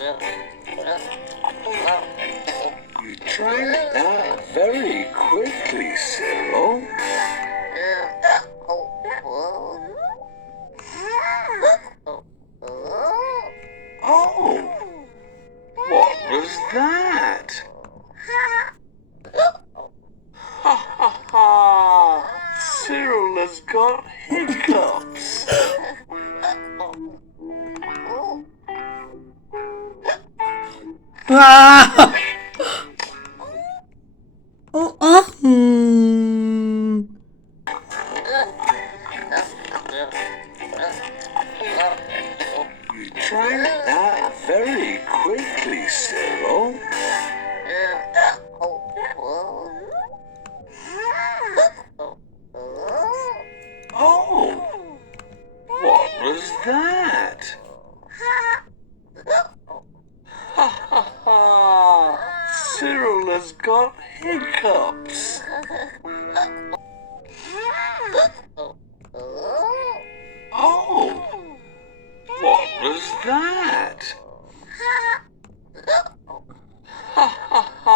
You drank that very quickly, Cyril. Oh, what was that? Ha ha ha! Cyril has got hiccups. Ah! You drank that very quickly, Cyril. Oh, what was that? Ha ha ha! Cyril has got hiccups. Oh, what was that? Ha ha ha!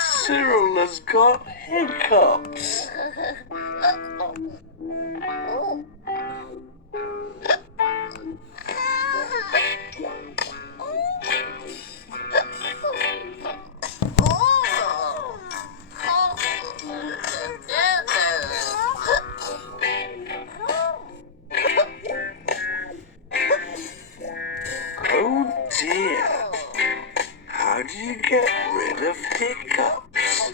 Cyril has got hiccups. Oh dear. How do you get rid of hiccups?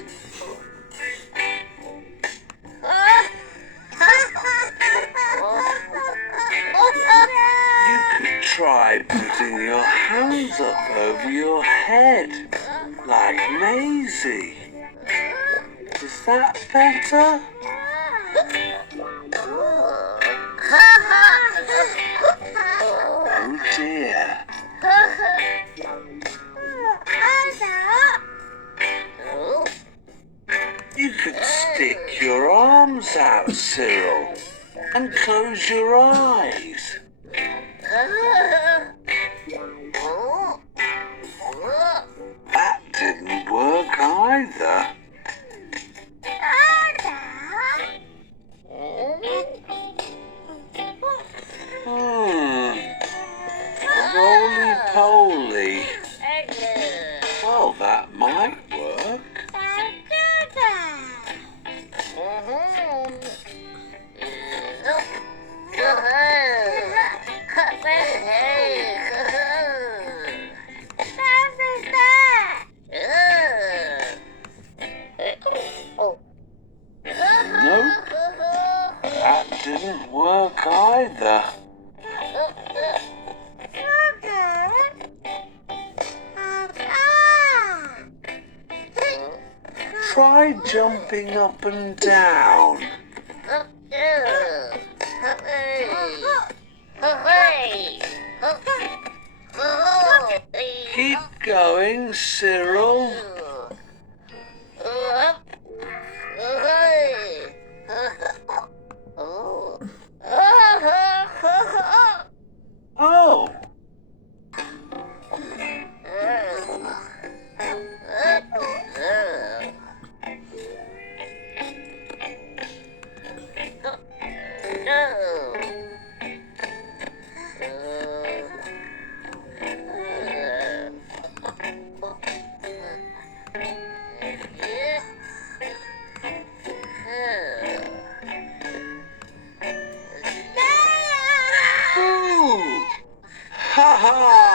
You could try putting your hands up over your head, like Maisie. Is that better? Oh dear. You could stick your arms out, Cyril, and close your eyes. That didn't work either. Roly-poly. Well, that might work. Nope, that didn't work either. Try jumping up and down. Keep going, Cyril. Oh. Ooh. Ha ha!